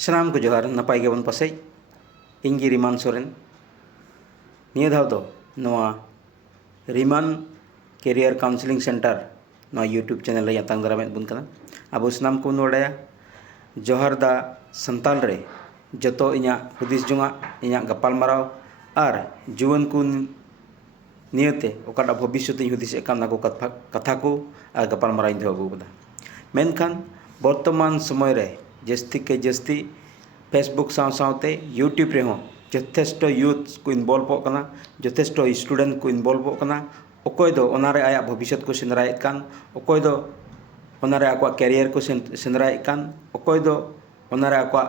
सानाम को जोहार नपाय गेबन पासे इंगी रिमान सोरेन निया धाव दो नवा रिमान कैरियर काउंसलिंग सेंटर नवा यूट्यूब चैनल रे यातांग दरामेद बुन कना अब सानाम को नोड़ाया जोहार दा संताल रे जतो इኛ हुदिस जुंगा इኛ गपाल माराव और जुवन को नियते ओकाटा भविष्य ते हुदिस एकाना को कथा को और गपाल माराव इंधो अगु बदा मेनखान वर्तमान समय रे जस्ती के जस्ती फेसबुक सावते यूट्यूब रे जथेष्ट यूथ को इनवॉल्व होना जथेष्ट स्टूडेंट को इनवॉल्व होना अकय दो ओनारे आया भविष्य को सेंद्रायेद कान अकय दो ओनारे आको कैरियर को सेंद्रायेद कान अकय दो ओनारे आको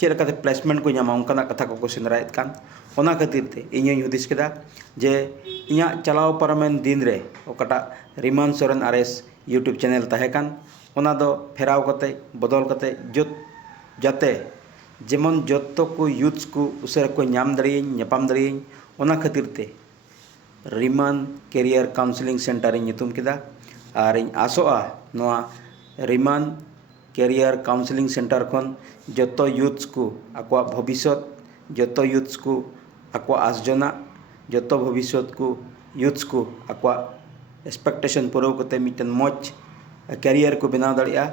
चेलकाते प्लेसमेंट को नामा उनका कथा को सेंद्रायेद कान ओना खातिर ते इᱧ हुदिस केदा जे इᱧा चलाव पारमेन दिन रे ओकाटा रिमान सोरेन आरएस यूट्यूब चैनल ताहे कान ओना दो फेराव कते बदल कते जाते जेमन जत्तो को यूथ्स को उसे को नाम दाड़ेयिन नेपाम दाड़ेयिन ओना खातिर ते रिमान कैरियर काउंसलिंग सेंटर इन ᱧᱩᱛᱩᱢ केदा और इन आसोआ नोआ रिमान कैरियर काउंसलिंग सेंटर खन जत्तो यूथ्स को आको भविष्य जत्तो यूथ्स को आको आसजना जत्तो भविष्य को यूथ्स को आको एक्सपेक्टेशन पूरा करते मिटन मौज कैरियर को बनाव दाड़िया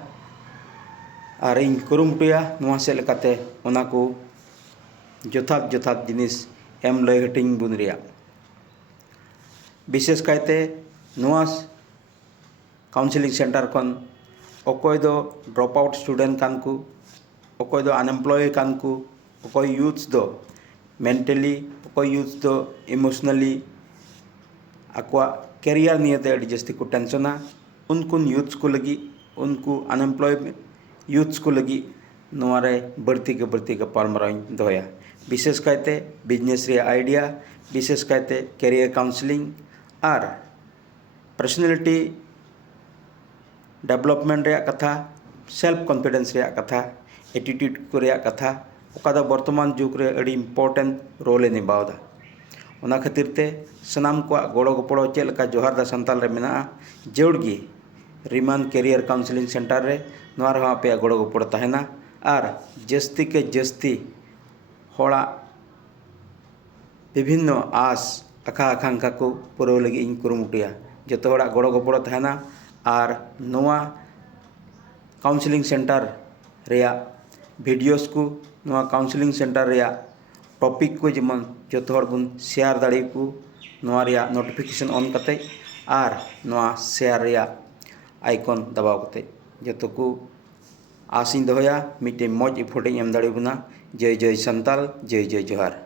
और इन कुरुमुटुया नोआ से लेकाते ओना को जथात जथात जिनिस एम लय हटिंग बुन रिया विशेष कायते नोआ काउंसलिंग सेंटर खन अकय दो ड्रॉप आउट स्टूडेंट कान को अकय दो अनएम्प्लॉय कान को अकय यूथ्स दो मेंटली अकय यूथ्स दो इमोशनली आको कैरियर नियते अड़ी जस्ती को टेंशना उनको यूथ्स को लगी उनको अनएम्प्लॉय यूथ्स को लगी नोआरे बढ़ती के पालमराव दोया विशेष कायते बिजनेस रे आइडिया विशेष कायते कैरियर काउंसलिंग और पर्सनालिटी डेवलपमेंट रे कथा सेल्फ कॉन्फिडेंस रे कथा एटीट्यूड को रे कथा ओकादा वर्तमान जुग रे अड़ी इम्पोर्टेंट रोल निभावदा ओना खातिर ते सनाम को गोड़ो गपड़ो चेलका जोहार दा संताल रे मेना जेउड़गी रिमान कैरियर काउंसलिंग सेंटर रे नोआ रहा पे गोड़ो गपड़ो तहना और जस्ती के जस्ती होड़ा विभिन्न आस आखा आकांक्षा को पूरा लगी इन कुरुमुटुया जतो होड़ा गोड़ो गपड़ो तहना और नोआ काउंसलिंग सेंटर रेया वीडियोस को नोआ काउंसलिंग सेंटर रेया टॉपिक को जेमन जतो हर बुन शेयर दाड़ी को नोआ रेया नोटिफिकेशन ऑन करते और नोआ शेयर रेया आइकन दबाव करते जतो को आसिन दोया मिटे मौज इफोर्ट एम दाड़ी बुना जय जय संताल जय जय जोहार।